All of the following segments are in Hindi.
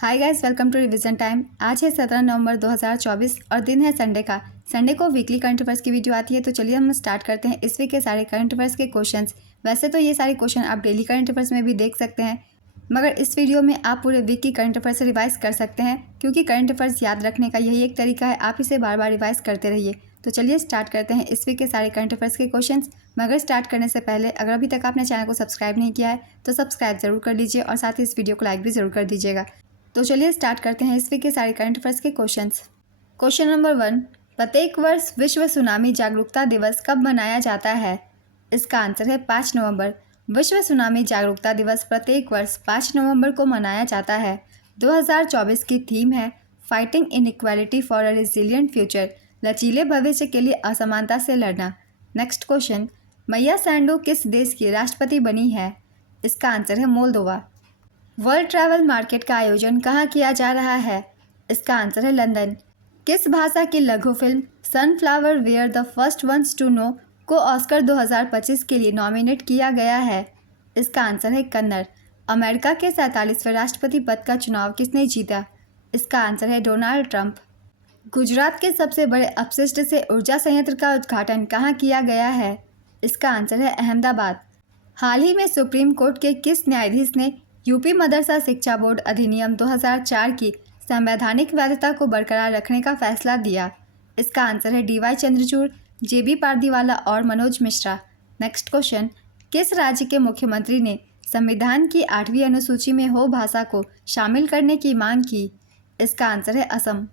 Hi guys, welcome to revision time. आज है 17 नवंबर 2024 और दिन है संडे का। संडे को वीकली करंट अफेयर्स की वीडियो आती है, तो चलिए हम स्टार्ट करते हैं इस वीक के सारे करंट अफेयर्स के क्वेश्चंस। वैसे तो ये सारे क्वेश्चन आप डेली करंट अफेयर्स में भी देख सकते हैं, मगर इस वीडियो में आप पूरे वीक की करंट अफेयर्स रिवाइज कर सकते हैं, क्योंकि करंट अफेयर्स याद रखने का यही एक तरीका है, आप इसे बार बार रिवाइज करते रहिए। तो चलिए स्टार्ट करते हैं इस वीक के सारे करंट अफेयर्स के क्वेश्चंस। मगर स्टार्ट करने से पहले अगर अभी तक आपने चैनल को सब्सक्राइब नहीं किया है तो सब्सक्राइब जरूर कर लीजिए और साथ ही इस वीडियो को लाइक भी जरूर कर दीजिएगा। तो चलिए स्टार्ट करते हैं इस वीक के सारे करंट अफेयर्स के क्वेश्चंस। क्वेश्चन नंबर 1, प्रत्येक वर्ष विश्व सुनामी जागरूकता दिवस कब मनाया जाता है? इसका आंसर है 5 नवंबर। विश्व सुनामी जागरूकता दिवस प्रत्येक वर्ष 5 नवंबर को मनाया जाता है। 2024 की थीम है fighting inequality for a resilient future, लचीले भविष्य के लिए असमानता से लड़ना। नेक्स्ट क्वेश्चन, मैया सैंडो किस देश की राष्ट्रपति बनी है? इसका आंसर है मोल्दोवा। वर्ल्ड ट्रैवल मार्केट का आयोजन कहाँ किया जा रहा है? इसका आंसर है लंदन। किस भाषा की लघु film Sunflower Were the First Ones to Know को ऑस्कर 2025 के लिए नॉमिनेट किया गया है? इसका आंसर है कन्नड़। अमेरिका के 47वें राष्ट्रपति पद का चुनाव किसने जीता? इसका आंसर है डोनाल्ड ट्रंप। गुजरात के सबसे बड़े अपशिष्ट से ऊर्जा संयंत्र का उद्घाटन कहाँ किया गया है? इसका आंसर है अहमदाबाद। हाल ही में सुप्रीम कोर्ट के किस न्यायाधीश ने यूपी मदरसा शिक्षा बोर्ड अधिनियम 2004 की संवैधानिक वैधता को बरकरार रखने का फैसला दिया? इसका आंसर है डीवाई चंद्रचूड़, जेबी पारदीवाला और मनोज मिश्रा। नेक्स्ट क्वेश्चन, किस राज्य के मुख्यमंत्री ने संविधान की 8वीं अनुसूची में हो भाषा को शामिल करने की मांग की? इसका आंसर है असम।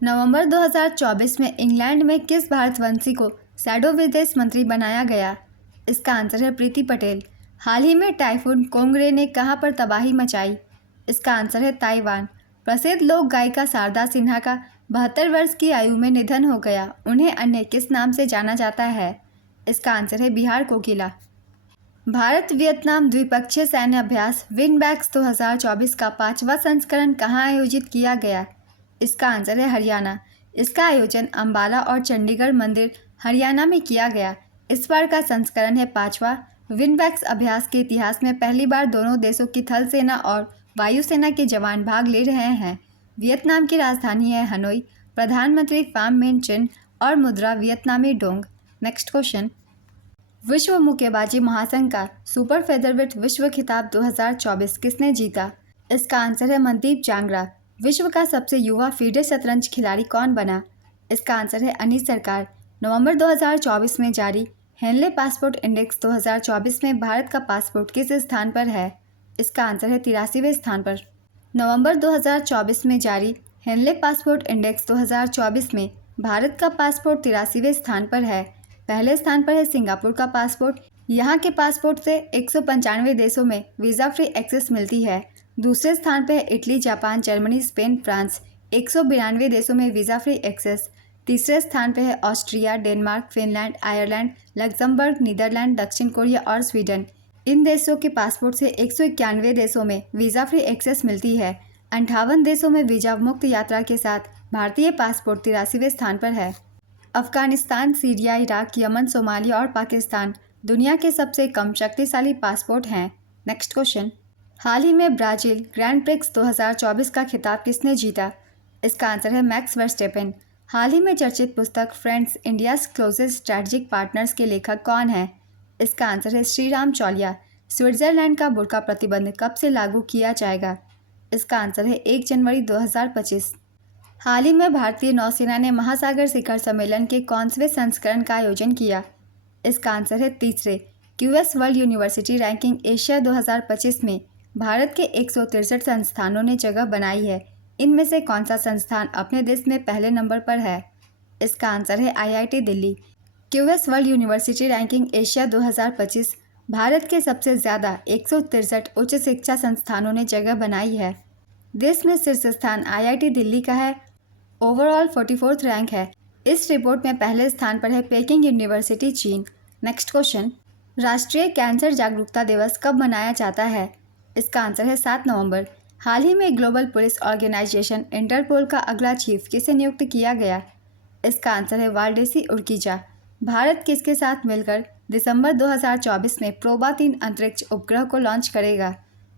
नवंबर 2024 में इंग्लैंड में किस भारतवंशी को शैडो विदेश मंत्री बनाया गया? इसका आंसर है प्रीति पटेल। हाल ही में टाइफून कोंगरे ने कहां पर तबाही मचाई? इसका आंसर है ताइवान। प्रसिद्ध लोक गायिका शारदा सिन्हा का 72 वर्ष की आयु में निधन हो गया। उन्हें अन्य किस नाम से जाना जाता है? इसका आंसर है बिहार कोकिला। भारत वियतनाम द्विपक्षीय सैन्य अभ्यास विनबैक्स 2024 का 5वां संस्करण कहां आयोजित किया गया? इसका आंसर है हरियाणा। इसका आयोजन अंबाला और चंडीगढ़ मंदिर हरियाणा में किया गया। इस बार का संस्करण है 5वां। विनबैक्स अभ्यास के इतिहास में पहली बार दोनों देशों की थल सेना और वायुसेना के जवान भाग ले रहे हैं। वियतनाम की राजधानी है हनोई। प्रधानमंत्री फाम मिन चिन और मुद्रा वियतनामी डोंग। नेक्स्ट क्वेश्चन, विश्व मुक्केबाजी महासंघ का सुपर फेदरवेट विश्व खिताब 2024 किसने जीता? इसका आंसर है मनदीप जांगरा। विश्व का सबसे युवा फीडे शतरंज खिलाड़ी कौन बना? इसका आंसर है अनीस सरकार। नवंबर 2024 में जारी हेनले पासपोर्ट इंडेक्स 2024 में भारत का पासपोर्ट किस स्थान पर है? इसका आंसर है 83वें स्थान पर। नवंबर 2024 में जारी हेनले पासपोर्ट इंडेक्स 2024 में भारत का पासपोर्ट 83वें स्थान पर है। पहले स्थान पर है सिंगापुर का पासपोर्ट। यहाँ के पासपोर्ट से 195 देशों में वीज़ा फ्री एक्सेस मिलती है। दूसरे स्थान पर है Italy, Japan, Germany, Spain, France, 192 देशों में वीज़ा फ्री एक्सेस। तीसरे स्थान पर है Austria, Denmark, Finland, Ireland, Luxembourg, Netherlands, दक्षिण कोरिया और स्वीडन। इन देशों के पासपोर्ट से 191 देशों में वीज़ा फ्री एक्सेस मिलती है। 58 देशों में वीज़ा मुक्त यात्रा के साथ भारतीय पासपोर्ट 83वें स्थान पर है। Afghanistan, Syria, Iraq, Yemen, Somalia और पाकिस्तान दुनिया के सबसे कम शक्तिशाली पासपोर्ट हैं। नेक्स्ट क्वेश्चन, हाल ही में ब्राज़ील ग्रैंड प्रिक्स 2024 का खिताब किसने जीता? इसका आंसर है मैक्स वर्स्टेपेन। हाल ही में चर्चित पुस्तक friends India's closest strategic partners के लेखक कौन है? इसका आंसर है श्रीराम चौलिया। स्विट्जरलैंड का बुर्का प्रतिबंध कब से लागू किया जाएगा? इसका आंसर है 1 जनवरी 2025। हाल ही में भारतीय नौसेना ने महासागर शिखर सम्मेलन के कौनसवें संस्करण का आयोजन किया? इसका आंसर है तीसरे। QS world university ranking Asia 2025 में भारत के 163 संस्थानों ने जगह बनाई है। इनमें से कौन सा संस्थान अपने देश में पहले नंबर पर है? इसका आंसर है IIT Delhi. QS world university ranking Asia 2025 Bharat के सबसे ज़्यादा 163 उच्च शिक्षा संस्थानों ने जगह बनाई है। देश में शीर्ष स्थान आईआईटी दिल्ली का है। ओवरऑल 44वां रैंक है। इस रिपोर्ट में पहले स्थान पर है पेकिंग यूनिवर्सिटी, चीन। नेक्स्ट क्वेश्चन, राष्ट्रीय कैंसर जागरूकता दिवस कब मनाया जाता है? इसका आंसर है 7 नवंबर। हाल ही में ग्लोबल पुलिस ऑर्गेनाइजेशन इंटरपोल का अगला चीफ किसे नियुक्त किया गया? इसका आंसर है वाल्डेसी उर्किजा। भारत किसके साथ मिलकर दिसंबर 2024 में प्रोबा 3 अंतरिक्ष उपग्रह को लॉन्च करेगा?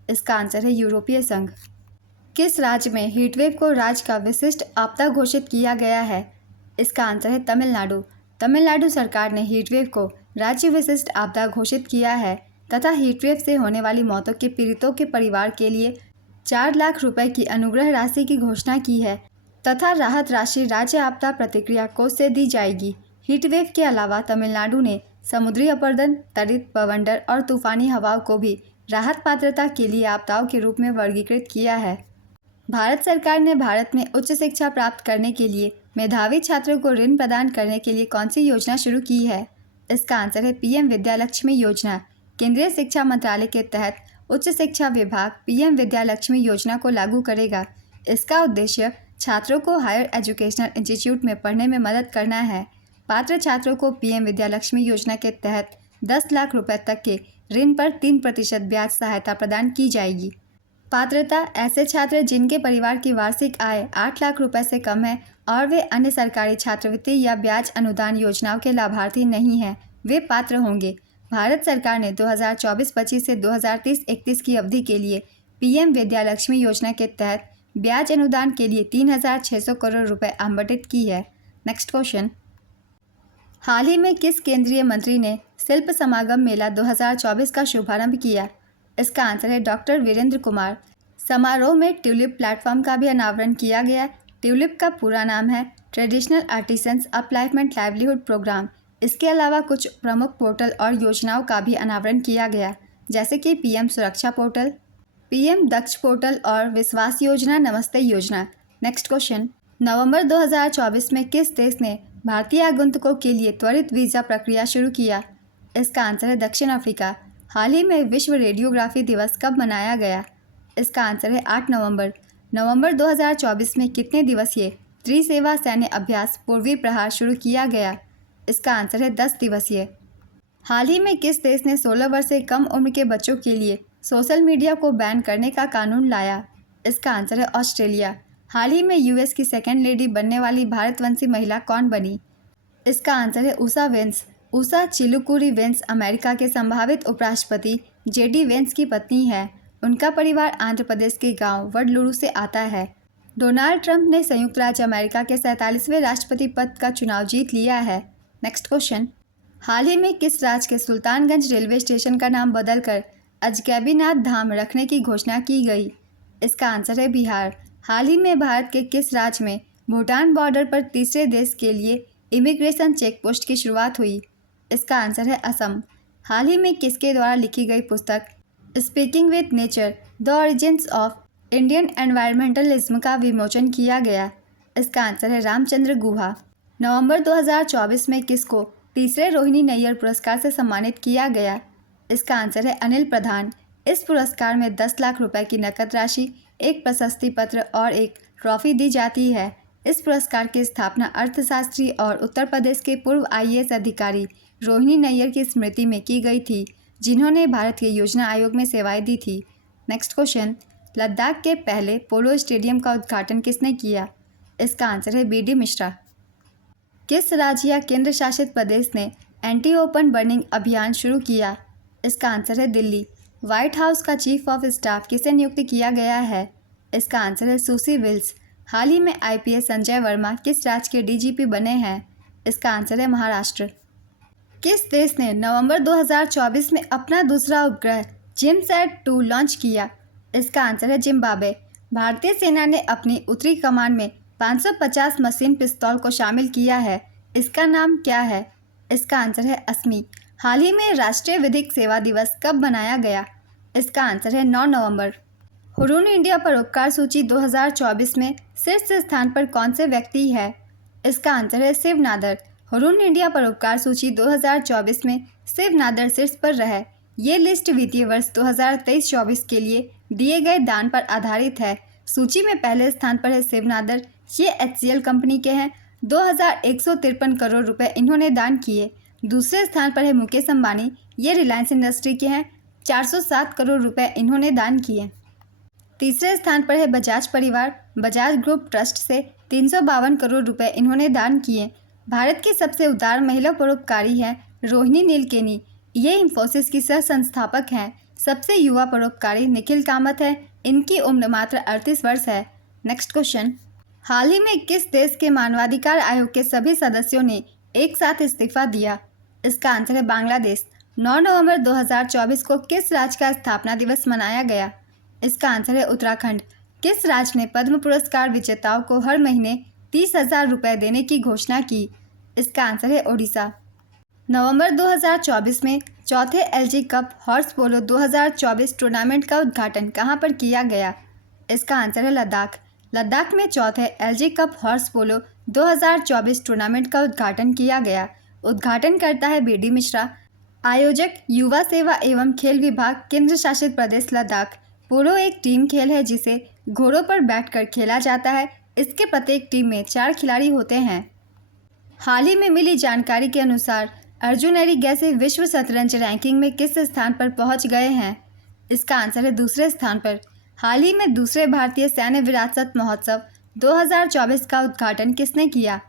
इसका आंसर है यूरोपीय संघ। किस राज्य में हीटवेव को राज्य का विशिष्ट आपदा घोषित किया गया है? इसका आंसर है तमिलनाडु। तमिलनाडु सरकार ने हीटवेव को राज्य विशिष्ट आपदा घोषित किया है तथा हीटवेव से होने वाली मौतों के पीड़ितों के परिवार के लिए 4 लाख रुपए की अनुग्रह राशि की घोषणा की है तथा राहत राशि राज्य आपदा प्रतिक्रिया कोष से दी जाएगी। हीटवेव के अलावा तमिलनाडु ने समुद्री अपरदन, तड़ित, बवंडर और तूफानी हवाओं को भी राहत पात्रता के लिए आपदाओं के रूप में वर्गीकृत किया है। भारत सरकार ने भारत में उच्च शिक्षा प्राप्त करने के लिए मेधावी छात्रों को ऋण प्रदान करने के लिए कौन सी योजना शुरू की है? इसका आंसर है पीएम विद्यालक्ष्मी योजना। केंद्रीय शिक्षा मंत्रालय के तहत उच्च शिक्षा विभाग पीएम विद्यालक्ष्मी योजना को लागू करेगा। इसका उद्देश्य छात्रों को हायर एजुकेशनल इंस्टीट्यूट में पढ़ने में मदद करना है। पात्र छात्रों को पीएम विद्यालक्ष्मी योजना के तहत 10 लाख रुपए तक के ऋण पर 3% ब्याज सहायता प्रदान की जाएगी। पात्रता: ऐसे छात्र जिनके परिवार की वार्षिक आय 8 लाख रुपए से कम है और वे अन्य सरकारी छात्रवृत्ति या ब्याज अनुदान योजनाओं के लाभार्थी नहीं हैं, वे पात्र होंगे। भारत सरकार ने 2024-25 से 2030-31 की अवधि के लिए पीएम विद्यालक्ष्मी योजना के तहत ब्याज अनुदान के लिए 3,600 करोड़ रुपए आवंटित की है। Next question. हाल ही में किस केंद्रीय मंत्री ने शिल्प समागम मेला 2024 का शुभारंभ किया? इसका आंसर है डॉक्टर वीरेंद्र कुमार। समारोह में ट्यूलिप प्लेटफॉर्म का भी अनावरण किया गया। ट्यूलिप का पूरा नाम है ट्रेडिशनल आर्टिसंस अपलाइफमेंट लाइवलीहुड प्रोग्राम। इसके अलावा कुछ प्रमुख पोर्टल और योजनाओं का भी अनावरण किया गया, जैसे कि पीएम सुरक्षा पोर्टल, पीएम दक्ष पोर्टल और विश्वास योजना, नमस्ते योजना। Next question. नवंबर 2024 में किस देश ने भारतीय आगंतुकों के लिए त्वरित वीज़ा प्रक्रिया शुरू किया? इसका आंसर है दक्षिण अफ्रीका। हाल ही में विश्व रेडियोग्राफी दिवस कब मनाया गया? इसका आंसर है 8 नवंबर। नवंबर 2024 में कितने दिवसीय त्रिसेवा सैन्य अभ्यास पूर्वी प्रहार शुरू किया गया? इसका आंसर है 10 दिवसीय। हाल ही में किस देश ने 16 वर्ष से कम उम्र के बच्चों के लिए सोशल मीडिया को बैन करने का कानून लाया? इसका आंसर है ऑस्ट्रेलिया। हाल ही में यूएस की सेकेंड लेडी बनने वाली भारतवंशी महिला कौन बनी? इसका आंसर है Usha veins. Usha Chilukuri veins America के संभावित उपराष्ट्रपति जेडी वेंस की पत्नी है। उनका परिवार आंध्र प्रदेश के गांव वडलूरू से आता है। डोनाल्ड ट्रंप ने संयुक्त राज्य अमेरिका के 47वें राष्ट्रपति पद का चुनाव जीत लिया है। Next question. हाल ही में किस राज्य के सुल्तानगंज रेलवे स्टेशन का नाम बदलकर अजगैबीनाथ धाम रखने की घोषणा की गई? इसका आंसर है बिहार। हाल ही में भारत के किस राज्य में भूटान बॉर्डर पर तीसरे देश के लिए इमिग्रेशन चेक पोस्ट की शुरुआत हुई? इसका आंसर है असम। हाल ही में किसके द्वारा लिखी गई पुस्तक speaking with nature the origins of Indian environmentalism का विमोचन किया गया? इसका आंसर है रामचंद्र गुहा। नवंबर 2024 में किसको तीसरे रोहिणी नैयर पुरस्कार से सम्मानित किया गया? इसका आंसर है अनिल प्रधान। इस पुरस्कार में 10 लाख रुपए की नकद राशि, एक प्रशस्ति पत्र और एक ट्रॉफी दी जाती है। इस पुरस्कार की स्थापना अर्थशास्त्री और उत्तर प्रदेश के पूर्व आईएएस अधिकारी रोहिणी नैयर की स्मृति में की गई थी, जिन्होंने भारत के योजना आयोग में सेवाएं दी थी। Next question. लद्दाख के पहले पोलो स्टेडियम का उद्घाटन किसने किया? इसका आंसर है बीडी मिश्रा। किस राज्य या केंद्र शासित प्रदेश ने एंटी ओपन बर्निंग अभियान शुरू किया? इसका आंसर है दिल्ली। व्हाइट हाउस का चीफ ऑफ स्टाफ किसे नियुक्त किया गया है? इसका आंसर है सुसी विल्स। हाल ही में आईपीएस संजय वर्मा किस राज्य के डीजीपी बने हैं? इसका आंसर है महाराष्ट्र। किस देश ने नवंबर 2024 में अपना दूसरा उपग्रह जिमसैट-2 लॉन्च किया? इसका आंसर है जिम्बाब्वे। भारतीय सेना ने अपनी उत्तरी कमान में 550 मशीन पिस्तौल को शामिल किया है। इसका नाम क्या है? इसका आंसर है अस्मी। हाल ही में राष्ट्रीय विधिक सेवा दिवस कब मनाया गया? इसका आंसर है 9 नवंबर। हुरून इंडिया परोपकार सूची 2024 में शीर्ष स्थान पर कौन से व्यक्ति है? इसका आंसर है शिव नादर। हुरून इंडिया परोपकार सूची 2024 में शिव नादर शीर्ष पर रहे। ये लिस्ट वित्तीय वर्ष 2023-24 के लिए दिए गए दान पर आधारित है। सूची में पहले स्थान पर है शिव नादर। ये HCL कंपनी के हैं। 2153 करोड़ रुपए इन्होंने दान किए। दूसरे स्थान पर है मुकेश अंबानी। ये रिलायंस इंडस्ट्री के हैं। 407 करोड़ रुपए इन्होंने दान किए। तीसरे स्थान पर है बजाज परिवार। बजाज ग्रुप ट्रस्ट से 352 करोड़ रुपए इन्होंने दान किए। भारत की सबसे उदार महिला परोपकारी हैं रोहिणी नीलकेनी। ये इंफोसिस की सह संस्थापक हैं। सबसे युवा परोपकारी निखिल कामत है। इनकी उम्र मात्र 38 वर्ष है। नेक्स्ट क्वेश्चन, हाल ही में किस देश के मानवाधिकार आयोग के सभी सदस्यों ने एक साथ इस्तीफा दिया? इसका आंसर है बांग्लादेश। 9 नवंबर 2024 को किस राज्य का स्थापना दिवस मनाया गया? इसका आंसर है उत्तराखंड। किस राज्य ने पद्म पुरस्कार विजेताओं को हर महीने 30,000 रुपये देने की घोषणा की? इसका आंसर है ओडिशा। नवंबर 2024 में चौथे एलजी कप हॉर्स पोलो 2024 टूर्नामेंट का उद्घाटन कहां पर किया गया? इसका आंसर है लद्दाख। लद्दाख में चौथे एलजी कप हॉर्स पोलो 2024 टूर्नामेंट का उद्घाटन किया गया। उद्घाटन करता है बीडी मिश्रा। आयोजक युवा सेवा एवं खेल विभाग, केंद्र शासित प्रदेश लद्दाख। पोलो एक टीम खेल है जिसे घोड़ों पर बैठकर खेला जाता है। इसके प्रत्येक टीम में 4 खिलाड़ी होते हैं। हाल ही में मिली जानकारी के अनुसार अर्जुन एरिगैसी विश्व शतरंज रैंकिंग में किस स्थान पर पहुंच गए हैं? इसका आंसर है दूसरे स्थान पर। हाल ही में दूसरे भारतीय सैन्य विरासत महोत्सव 2024 का उद्घाटन किसने किया?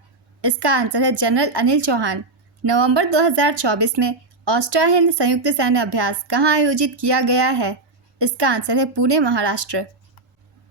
इसका आंसर है जनरल अनिल चौहान। नवंबर 2024 में ऑस्ट्रा हिंद संयुक्त सैन्य अभ्यास कहाँ आयोजित किया गया है? इसका आंसर है पुणे, महाराष्ट्र।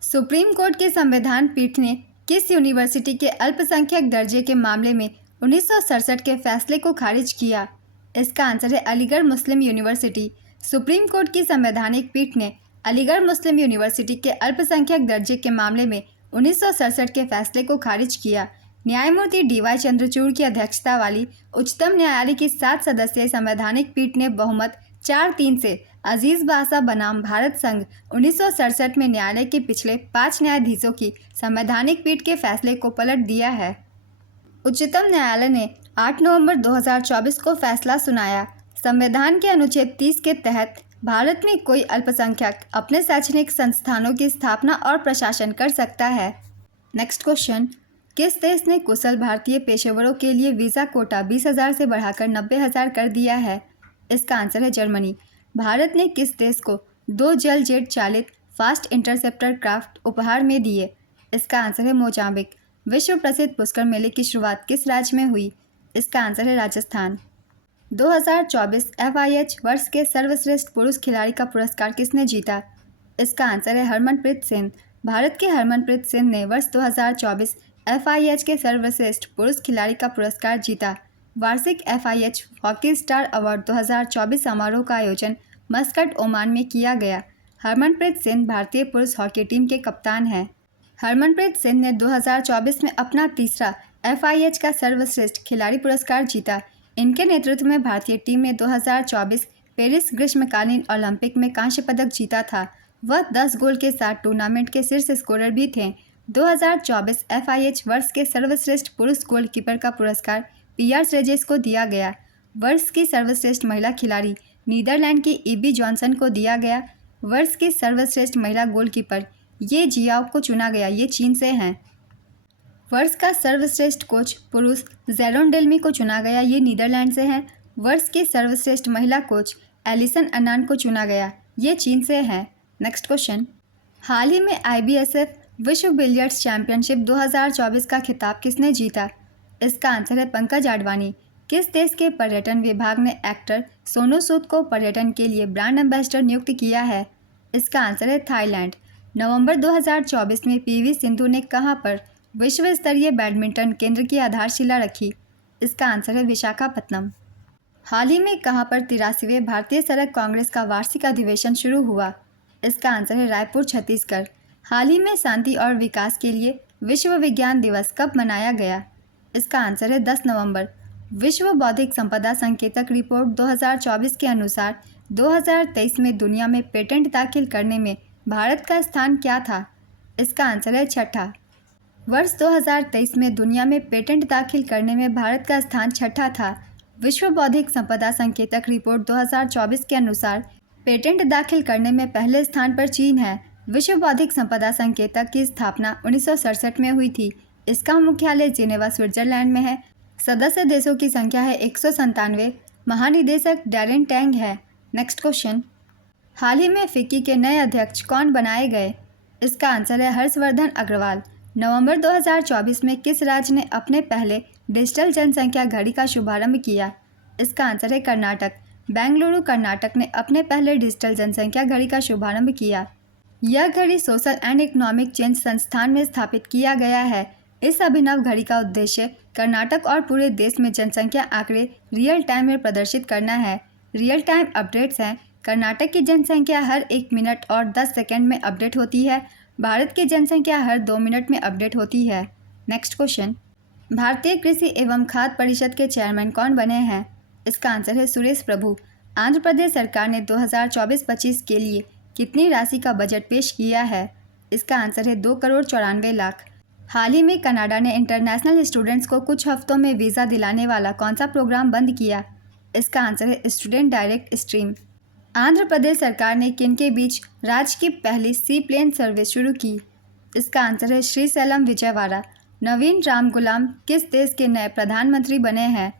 सुप्रीम कोर्ट की संविधान पीठ ने किस यूनिवर्सिटी के अल्पसंख्यक दर्जे के मामले में 1967 के फैसले को खारिज किया? इसका आंसर है अलीगढ़ मुस्लिम यूनिवर्सिटी। सुप्रीम कोर्ट की संवैधानिक पीठ ने अलीगढ़ मुस्लिम यूनिवर्सिटी के अल्पसंख्यक दर्जे के मामले में 1967 के फैसले को खारिज किया। न्यायमूर्ति DY चंद्रचूड़ की अध्यक्षता वाली उच्चतम न्यायालय की 7 सदस्यीय संवैधानिक पीठ ने बहुमत 4-3 से अजीज बासा बनाम भारत संघ 1967 में न्यायालय के पिछले 5 न्यायाधीशों की संवैधानिक पीठ के फैसले को पलट दिया है। उच्चतम न्यायालय ने 8 नवंबर 2024 को फैसला सुनाया। संविधान के अनुच्छेद 30 के तहत भारत में कोई अल्पसंख्यक अपने शैक्षणिक संस्थानों की स्थापना और प्रशासन कर सकता है। नेक्स्ट क्वेश्चन, किस देश ने कुशल भारतीय पेशेवरों के लिए वीज़ा कोटा 20,000 से बढ़ाकर 90,000 कर दिया है? इसका आंसर है जर्मनी। भारत ने किस देश को 2 जल जेट चालित फास्ट इंटरसेप्टर क्राफ्ट उपहार में दिए? इसका आंसर है मोजाम्बिक। विश्व प्रसिद्ध पुष्कर मेले की शुरुआत किस राज्य में हुई? इसका आंसर है राजस्थान। 2024 FIH वर्ष के सर्वश्रेष्ठ पुरुष खिलाड़ी का पुरस्कार किसने जीता? इसका आंसर है हरमनप्रीत सिंह। भारत के हरमनप्रीत सिंह ने वर्ष 2024 FIH के सर्वश्रेष्ठ पुरुष खिलाड़ी का पुरस्कार जीता। वार्षिक FIH हॉकी स्टार अवार्ड 2024 समारोह का आयोजन मस्कट, ओमान में किया गया। हरमनप्रीत सिंह भारतीय पुरुष हॉकी टीम के कप्तान हैं। हरमनप्रीत सिंह ने 2024 में अपना तीसरा FIH का सर्वश्रेष्ठ खिलाड़ी पुरस्कार जीता। इनके नेतृत्व में भारतीय टीम ने 2024 पेरिस ग्रीष्मकालीन ओलंपिक में कांस्य पदक जीता था। वह 10 गोल के साथ टूर्नामेंट के शीर्ष स्कोरर भी थे। 2024 FIH वर्ष के सर्वश्रेष्ठ पुरुष गोलकीपर का पुरस्कार PR श्रेजेस को दिया गया। वर्ष की सर्वश्रेष्ठ महिला खिलाड़ी नीदरलैंड की EB जॉनसन को दिया गया। वर्ष की सर्वश्रेष्ठ महिला गोलकीपर ये जियाओ को चुना गया, ये चीन से हैं। वर्ष का सर्वश्रेष्ठ कोच पुरुष जेरोन डेल्मी को चुना गया, ये नीदरलैंड से हैं। वर्ष की सर्वश्रेष्ठ महिला कोच एलिसन अन्नान को चुना गया, ये चीन से हैं। नेक्स्ट क्वेश्चन, हाल ही में IBSF विश्व बिलियर्ड्स चैंपियनशिप 2024 का खिताब किसने जीता? इसका आंसर है पंकज आडवाणी। किस देश के पर्यटन विभाग ने एक्टर सोनू सूद को पर्यटन के लिए ब्रांड एम्बेसडर नियुक्त किया है? इसका आंसर है थाईलैंड। नवंबर 2024 में PV सिंधु ने कहां पर विश्व स्तरीय बैडमिंटन केंद्र की आधारशिला रखी? इसका आंसर है विशाखापत्तनम। हाल ही में कहां पर 83वें भारतीय सड़क कांग्रेस का वार्षिक अधिवेशन शुरू हुआ? इसका आंसर है रायपुर, छत्तीसगढ़। हाल ही में शांति और विकास के लिए विश्व विज्ञान दिवस कब मनाया गया? इसका आंसर है 10 नवंबर। विश्व बौद्धिक संपदा संकेतक रिपोर्ट 2024 के अनुसार 2023 में दुनिया में पेटेंट दाखिल करने में भारत का स्थान क्या था? इसका आंसर है छठा। वर्ष 2023 में दुनिया में पेटेंट दाखिल करने में भारत का स्थान छठा था। विश्व बौद्धिक संपदा संकेतक रिपोर्ट 2024 के अनुसार पेटेंट दाखिल करने में पहले स्थान पर चीन है। विश्व बौद्धिक संपदा संकेतक की स्थापना 1967 में हुई थी। इसका मुख्यालय जिनेवा, स्विट्जरलैंड में है। सदस्य देशों की संख्या है 197। महानिदेशक डैरेन टैंग है। नेक्स्ट क्वेश्चन, हाल ही में फिक्की के नए अध्यक्ष कौन बनाए गए? इसका आंसर है हर्षवर्धन अग्रवाल। नवंबर 2024 में किस राज्य ने अपने पहले डिजिटल जनसंख्या घड़ी का शुभारंभ किया? इसका आंसर है कर्नाटक। बेंगलुरु, कर्नाटक ने अपने पहले डिजिटल जनसंख्या घड़ी का शुभारंभ किया। यह घड़ी सोशल एंड इकोनॉमिक चेंज संस्थान में स्थापित किया गया है। इस अभिनव घड़ी का उद्देश्य कर्नाटक और पूरे देश में जनसंख्या आंकड़े रियल टाइम में प्रदर्शित करना है। रियल टाइम अपडेट्स हैं। कर्नाटक की जनसंख्या हर 1 मिनट और 10 सेकंड में अपडेट होती है। भारत की जनसंख्या हर 2 मिनट में अपडेट होती है। नेक्स्ट क्वेश्चन, भारतीय कृषि एवं खाद्य परिषद के चेयरमैन कौन बने हैं? इसका आंसर है सुरेश प्रभु। आंध्र प्रदेश सरकार ने 2024-25 के लिए कितनी राशि का बजट पेश किया है? इसका आंसर है 2,94,00,000। हाल ही में कनाडा ने इंटरनेशनल स्टूडेंट्स को कुछ हफ्तों में वीज़ा दिलाने वाला कौन सा प्रोग्राम बंद किया? इसका आंसर है student direct stream. Andhra Pradesh सरकार ने किन के बीच राज्य की पहली सी प्लेन सर्विस शुरू की? इसका आंसर है श्रीशैलम विजयवाड़ा। नवीन रामगुलाम किस देश के नए प्रधानमंत्री बने हैं?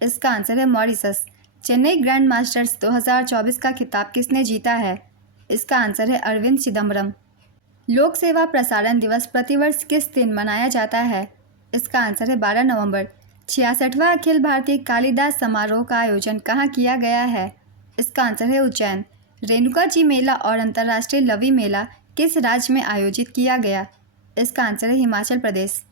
इसका आंसर है मॉरिशस। चेन्नई ग्रैंड मास्टर्स 2024 का खिताब किसने जीता है? इसका आंसर है अरविंद चिदम्बरम। लोक सेवा प्रसारण दिवस प्रतिवर्ष किस दिन मनाया जाता है? इसका आंसर है 12 नवंबर। 66वां अखिल भारतीय कालिदास समारोह का आयोजन कहाँ किया गया है? इसका आंसर है उज्जैन। रेणुका जी मेला और अंतर्राष्ट्रीय लवी मेला किस राज्य में आयोजित किया गया? इसका आंसर है हिमाचल प्रदेश।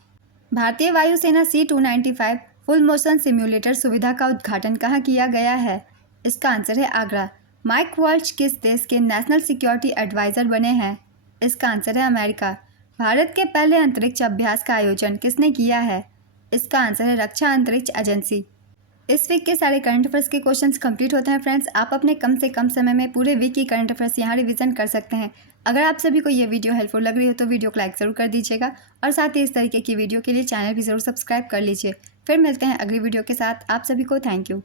भारतीय वायुसेना C-295 फुल मोशन सिम्युलेटर सुविधा का उद्घाटन कहाँ किया गया है? इसका आंसर है आगरा। माइक वॉल्च किस देश के नेशनल सिक्योरिटी एडवाइज़र बने हैं? इसका आंसर है अमेरिका। भारत के पहले अंतरिक्ष अभ्यास का आयोजन किसने किया है? इसका आंसर है रक्षा अंतरिक्ष एजेंसी। इस वीक के सारे करंट अफेयर्स के क्वेश्चंस कंप्लीट होते हैं फ्रेंड्स। आप अपने कम से कम समय में पूरे वीक की करंट अफेयर्स यहाँ रिवीजन कर सकते हैं। अगर आप सभी को ये वीडियो हेल्पफुल लग रही हो तो वीडियो को लाइक ज़रूर कर दीजिएगा और साथ ही इस तरीके की वीडियो के लिए चैनल भी ज़रूर सब्सक्राइब कर लीजिए। फिर मिलते हैं अगली वीडियो के साथ। आप सभी को थैंक यू।